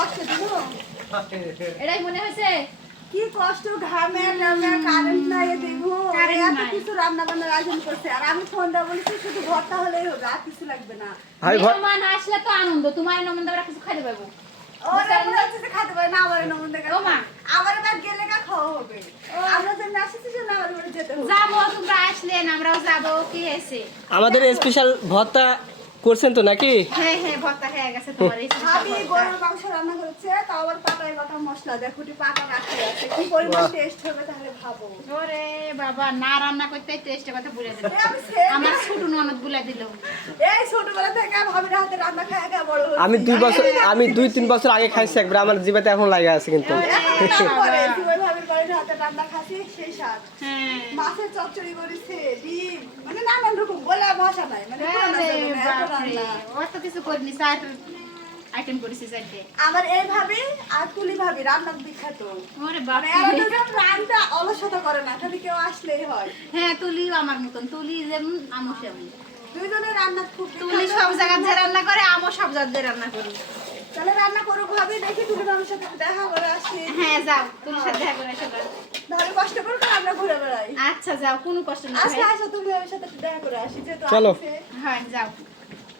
কষ্ট দিল এটাই মনে হয়েছে কি কষ্ট ঘামে ঘামে কারেন্ট নাই দেখো কারেন্ট এত নাই। কিছু রান্না বান্নার আয়োজন করছে আর আমি ফোন দেওয়া বলেছি শুধু ভর্তা হলেই হবে আর কিছু লাগবে না ভাই মেহমান আসলে তো আনন্দ তোমার নমন আমরা কিছু খাইতে পারবো ওরা মনে হচ্ছে যে খেতে পারে না আমার নমন দেখা ও মা। আবার এবার গেলে কা খাওয়া হবে আমরা যে আসছি যে না আমার বাড়ি যেতে হবে যাবো তোমরা আসলেন আমরাও যাবো কি হয়েছে আমাদের স্পেশাল ভর্তা করছেন তো নাকি? হ্যাঁ হ্যাঁ ভর্তা হয়ে গেছে তোমার এই ভাবি গরুর মাংস রান্না করেছে তাও আবার পাটায় বাটা মশলা দেখো পাটা রাখতে আছে কি পরিমাণ টেস্ট হবে তাহলে ভাবো ওরে বাবা না রান্না করতে টেস্টের কথা বলে দিল আমি সেই- আমার ছোট ননদ বলে দিল এই ছোটবেলা থেকে ভাবির হাতে রান্না খায় একা বড় হয়েছি। আমি 2-3 বছর আগে খাইছি একবার, আমার জিভাতে এখন লাগা আছে কিন্তু। এখন না করে জীবন ভাবির বাড়ির হাতে রান্না খাচ্ছি সেই স্বাদ হ্যাঁ মাছের চচ্চড়ি করেছে ডিম মানে নানান রকম বলে ভাষা নাই মানে পুরানো আরে জায়গা না, এত বাপরে, রান্না। অত কিছু করিনি চার আইটেম করেছি চারটে আমার এই ভাবি আর তুলি ভাবি রান্নার বিখ্যাত ওরে মানে বাপরে এরা দুজন রান্না অলসতা করে না খালি কেউ আসলেই হয় হ্যাঁ তুলিও আমার মতন তুলি যেমন আমও সেমন দুইজনের রান্না খুব তুলি বিখ্যাত। সব জায়গায় যে রান্না করে আমও সব জায়গায় রান্না করি তাহলে রান্না করুক ভাবি দেখি তুলি ভাবির সাথে দেখা করে আসি হ্যাঁ যাও তুলির সাথে দেখা করে এসে যাও। ভাবি কষ্ট করুক আর আমরা ঘুরে বেড়াই আচ্ছা যাও কোনো কষ্ট নেই আসো ভাই। আসো তুলি ভাবির সাথে দেখা করে আসি যেহেতু চলো। আসছে। হ্যাঁ যাও